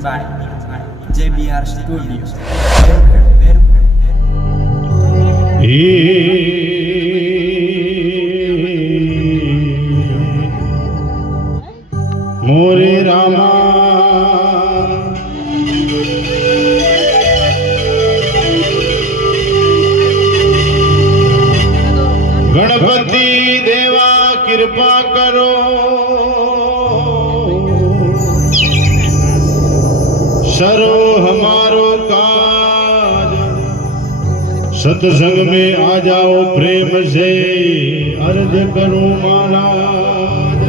by JBR Studios. मोरे रामा गणपति देवा कृपा करो, सरो हमारो काज, सत्संग में आ जाओ प्रेम से, अर्ज करो महाराज।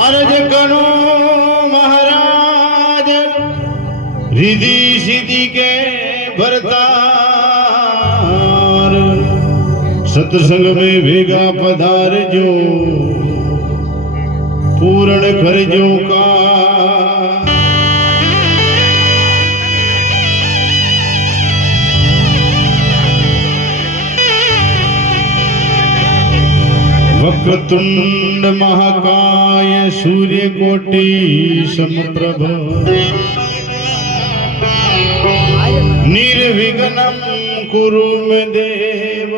अर्ज करो महाराज, रिद्धि सिद्धि के भरतार, सत्संग में भेगा पधार जो, पूर्ण खर्जो का। वक्रतुंड महाकाय सूर्य कोटि समप्रभ, निर्विघ्नं कुरु मे देव,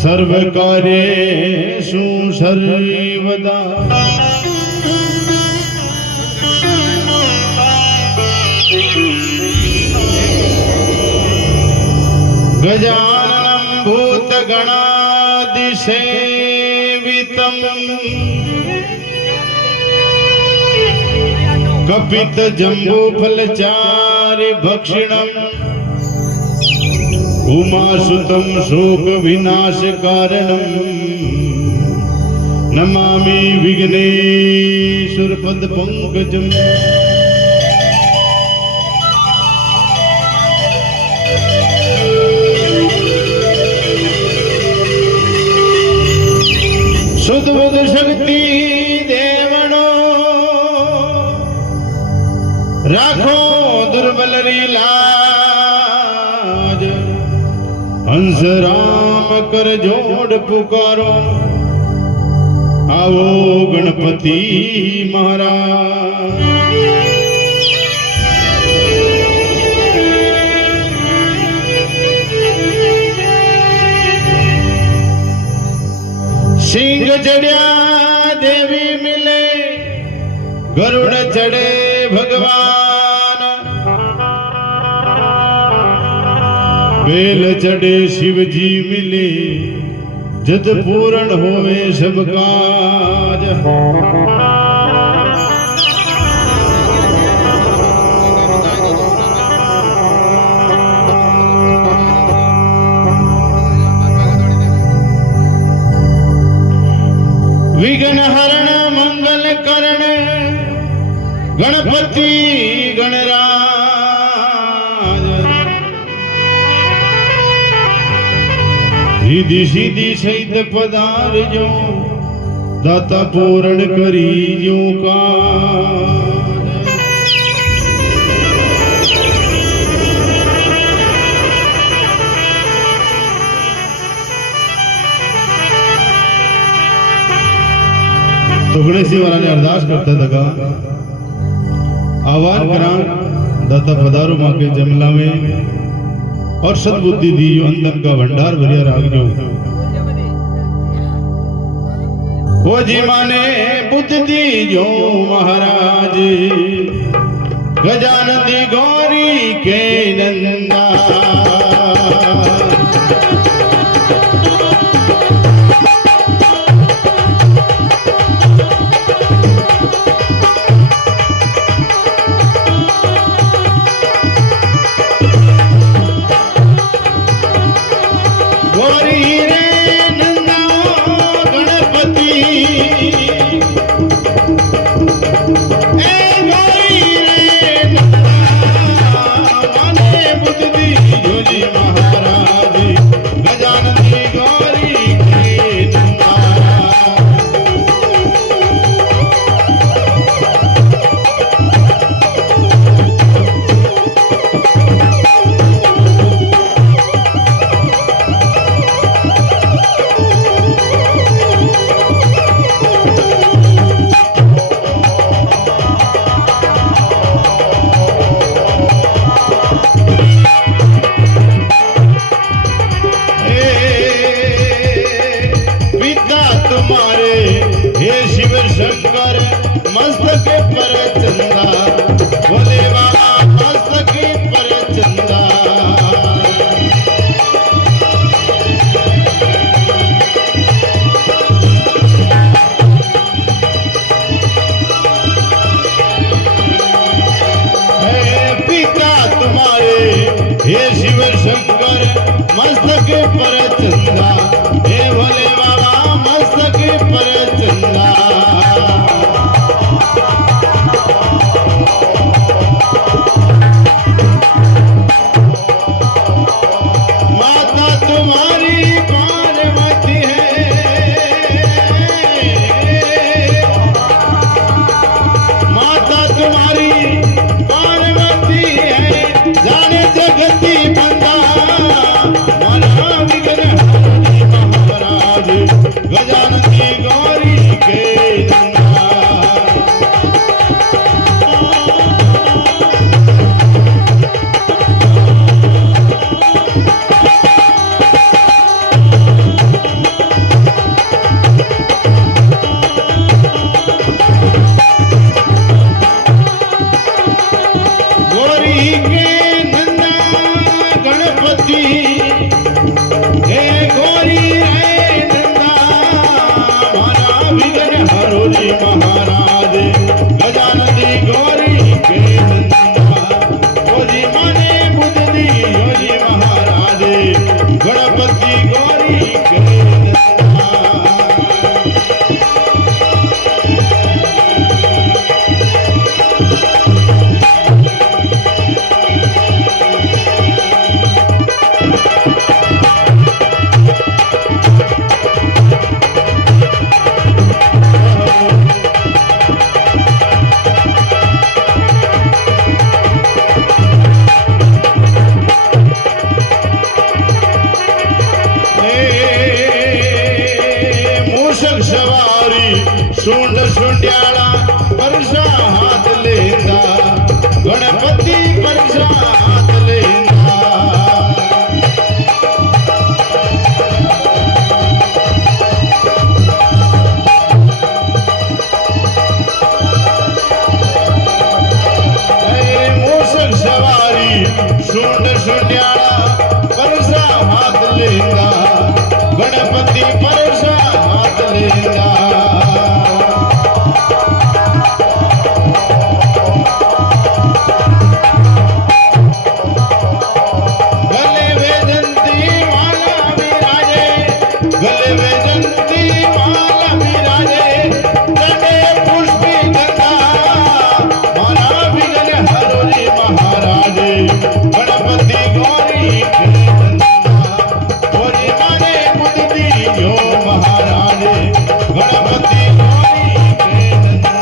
सर्व कार्येषु सर्वदा। गजाननं भूतगणादिसेवितं, कपित जम्बूफलचारि भक्षिणम्, उमासुतं शोक विनाश कारणम्, नमामि विघ्नेश्वर पद पंकजम्। सुदबुद शक्ति देवनो, राखो दुर्बल री लाज, हंस राम कर जोड़ पुकारो, आओ गणपति महाराज। सिंह चढ़िया देवी मिले, गरुड़ चढ़े भगवान, बेल चढ़े शिव जी मिले, जद पूर्ण होवे सब काज। विघ्न हरण मंगल करण, गणपति गणराज, रिद्धि सिद्धि सहित पधार जो, दाता पूर्ण करी जो काज। तो गणेश जी वाला ने अरदास करता था, आह्वान करा दाता पधारो माँ के जमला में, और सद्बुद्धि दी जो अंदर का भंडार भरिया राग जो। वो जी माने बुद्ध दी जो महाराज, गजानंदी गौरी के नंदा। पर चंदा, हे भोले बाबा मस्तक पर चंदा। माता तुम्हारी पार्वती है, माता तुम्हारी पार्वती है, जाने जगती बंदा माना विघ्न हरणी महाराज गजानंदी गौरी के नंदा। गौरी के नंदा गणपति, हे गौरी रे नंदा माना विघ्न हरणी महाराज गजानंदी गौरी के नंदा। गौरी माने बुद्ध दी योगी महाराज गणपति गौरी के नंदा। मूषक सवारी सूंड सुंड्याला परसा हाथ लेंदा, गणपति परसा हाथ लेंदा। मूषक सवारी सूंड सुंड्याला परसा हाथ लेंदा, गणपति परसा हाथ लेंदा। गले वेदंती माला विराजे, गले वेदंती माला विराजे, तने पुष्पी गंगा माना विघ्न हरणी महाराज गणपति गौरी के नंदा। गौरी माने बुद्ध दी यो महाराज गणपति गौरी के नंदा।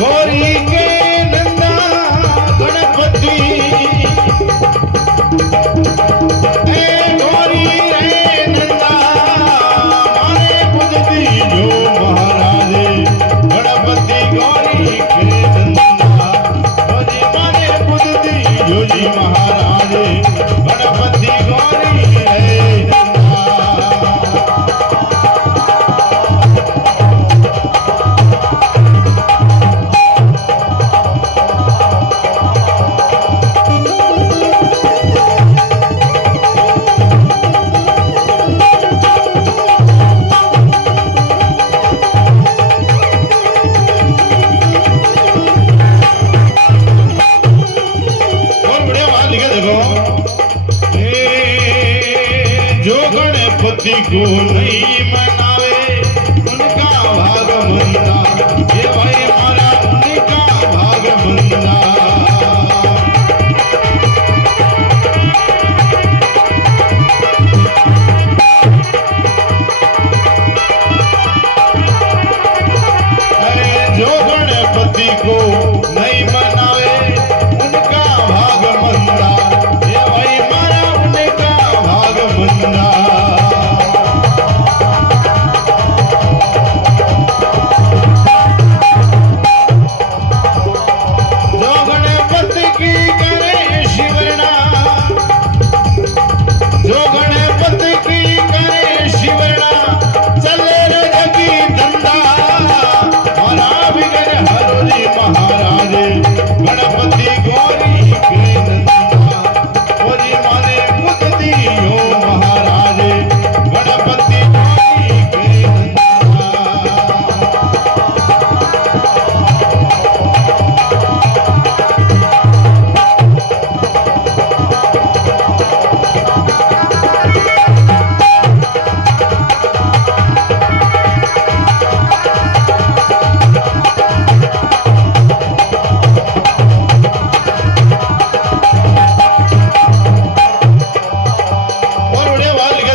गौरी के नंदा गणपति, हे गौरी रे नंदा माने बुद्ध दी जो महाराज गणपति गौरी के नंदा। गौरी माने बुद्ध दी योगी महाराज गणपति गौरी रे नंदा। और बढ़िया बात लिखा देखो, जो गणपति को नहीं मनावे उनका भाग मंदा, ये भाई हमारा उनका भाग मंदा। जो गणपति को नहीं मनावे उनका भाग मंदा, ये भाई हमारा उनका भाग मंदा।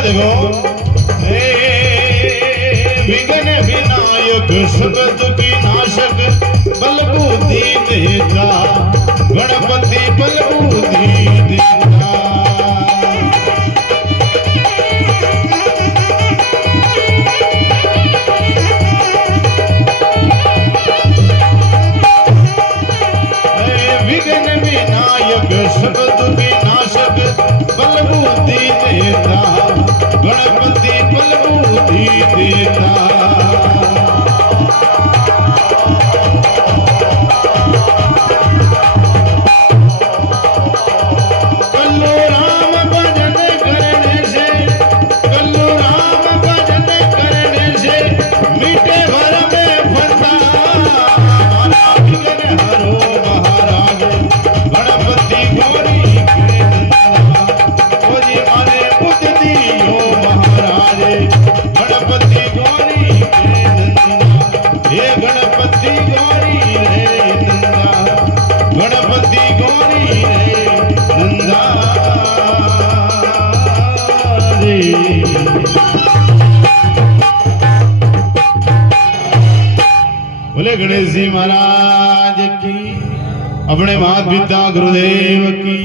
देखो विघ्न विनायक सब दुख नाशक बल बुद्धि देता गणपति बल बुद्धि देता विघ्न विनायक सब दुख नाशक बल बुद्धि देता गणपति बल बुद्धि देता बोले गणेश जी महाराज की अपने माता पिता गुरुदेव की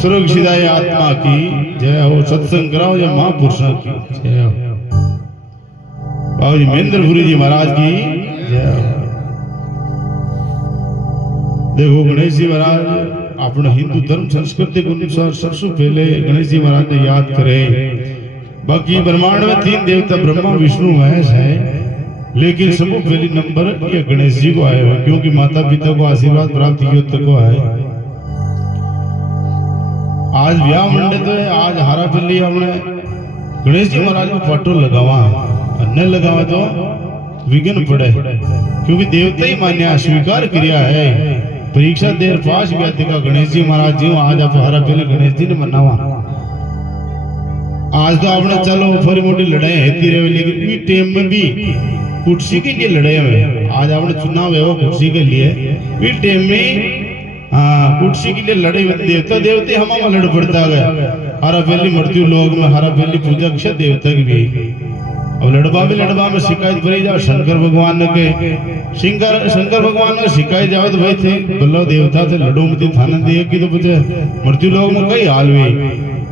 सुरक्षित आत्मा की जय हो। सत्संग कराओ जय महापुरुषों की जय हो। बाबू जी महेंद्रपुरी जी महाराज की जय हो। देखो गणेश जी महाराज अपने हिंदू धर्म संस्कृति के अनुसार सबसे पहले गणेश जी महाराज ने याद करे। बाकी ब्रह्मांड में 3 देवता ब्रह्मा विष्णु महेश है, लेकिन सबसे पहली नंबर ये गणेश जी को आए हुए, क्योंकि माता पिता को आशीर्वाद प्राप्त युक्त को आए। आज व्याह मंडप है, आज हारा पल्ली हमने गणेश जी महाराज को फोटो लगावा न लगावा तो विघ्न पड़े, क्योंकि देवता ही मान्या स्वीकार किया है। परीक्षा देर पास व्यक्ति का गणेश जी महाराज जी आज आप हारा पल्ली गणेश जी ने मनावा। आज तो आपने चलो थोड़ी मोटी लड़ाई होती रहे, लेकिन इस टाइम में भी कुर्सी के लिए लड़े हुए। आज आपने चुनाव है वो कुर्सी के लिए, इस टाइम में कुर्सी के लिए लड़े हुए देवता देवते हम लड़ पड़ता गया। हरा पहली मृत्यु लोग में हरा पहली पूजा क्षय देवता की भी। अब लड़बा में शिकायत भरी जाओ शंकर भगवान के शंकर भगवान ने शिकायत जाओ तो भाई थे बल्लो देवता थे लड़ो मत थाना दिए कि तो मृत्यु लोग में कई हाल हुई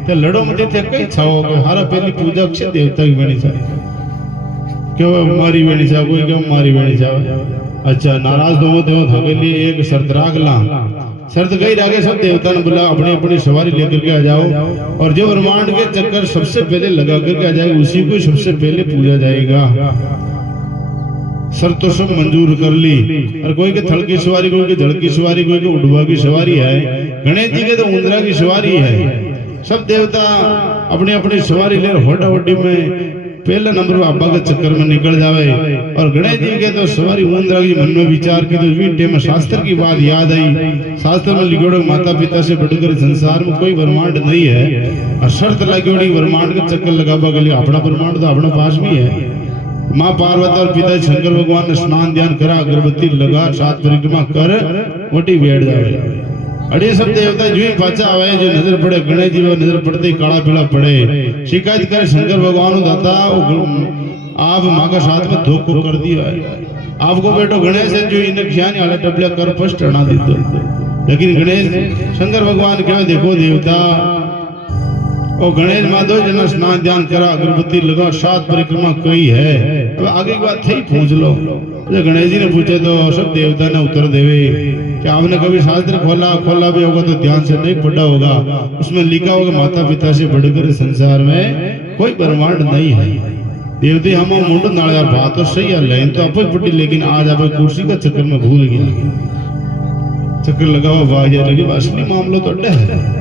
तो लड़ो मत थे कई छाओ हरा पहली पूजा क्षय देवता की बनी चाहिए क्यों मारी बेणी चाह कोई क्यों मारी बेणी चाह। अच्छा नाराज दो देव थके लिए एक शर्त राख ला, शर्त कही रागे सब देवता ने बोला अपनी अपनी सवारी लेकर के आ जाओ और जो ब्रह्मांड के चक्कर सबसे पहले लगा करके आ जाएगा उसी को सबसे पहले पूजा जाएगा। शर्त तो सब मंजूर कर ली। और कोई के थल की सवारी, कोई के जड़ की सवारी, कोई के उड़वा की सवारी है, गणेश जी के तो उंदरा की सवारी है। सब देवता अपनी अपनी सवारी ले होटा होटी में पहला नंबर बाबा के चक्कर में निकल जावे। और गणेश जी के तो सवारी ऊंदरा की मन में विचार की तो वीटे में शास्त्र की बात याद आई। शास्त्र में लिखोड़ो माता पिता से बढ़कर संसार में कोई ब्रह्मांड नहीं है। और शर्त लगी ब्रह्मांड का चक्कर लगावा के लिए अपना ब्रह्मांड तो अपना पास भी है। माँ पार्वती और पिता शंकर भगवान ने स्नान ध्यान करा, अगरबत्ती लगा, 7 परिक्रमा कर वटी बैठ जावे। अरे सब देवता जो ही पाचा आवे जो नजर पड़े गणेश जी नजर पड़ते ही काला पीला पड़े। शिकायत करे शंकर भगवान दाता आप माँ का साथ में धोखो कर दिया है। आपको बेटो गणेश है जो इन ख्यान आला टबला कर फर्स्ट टर्ना दी दो। लेकिन गणेश शंकर भगवान कहे देखो देवता और गणेश माधव जना स्नान ध्यान करा, अगरबत्ती लगा, 7 परिक्रमा कई है। अब आगे की बात थी पूछ लो। जब गणेश जी ने पूछे तो सब देवता ने उत्तर देवे कि आपने कभी शास्त्र खोला भी होगा तो ध्यान से नहीं पढ़ा होगा। उसमें लिखा होगा माता पिता से बढ़कर संसार में कोई ब्रह्मांड नहीं है। देवते हम मुंड नाड़ा बात तो सही है लाइन तो अपन पट्टी, लेकिन आज आप कुर्सी का चक्कर में भूल गया। चक्कर लगा हुआ भाग जाए, लेकिन असली मामला तो अड्डा है।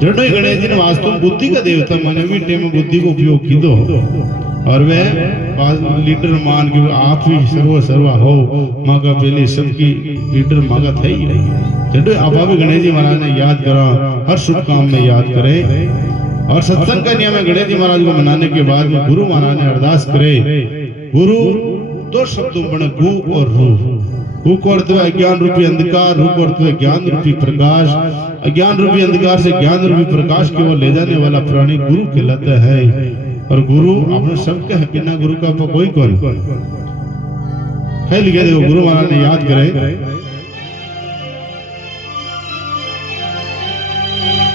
जड़ो गणेश जी ने वास्तव बुद्धि का देवता माने भी टेम बुद्धि को उपयोग की दो। और वह लीडर मान के आप ही सर्वा हो माँ का पहले सबकी लीडर माँ का था ही। जड़ो आप भी गणेश जी महाराज ने याद करा, हर शुभ काम में याद करे। और सत्संग का नियम है गणेश जी महाराज को मनाने के बाद में गुरु महाराज ने अरदास करे। गुरु 2 शब्दों बने गु और रू। गु को अर्थ है ज्ञान रूपी अंधकार, रू को अर्थ है ज्ञान रूपी प्रकाश। अज्ञान रूपी अंधकार से ज्ञान रूपी प्रकाश की ओर ले जाने वाला प्राणी गुरु कहलाता है। और गुरु अपने सबके है, बिना गुरु का कोई कौन है। देखो गुरु महाराज ने याद करे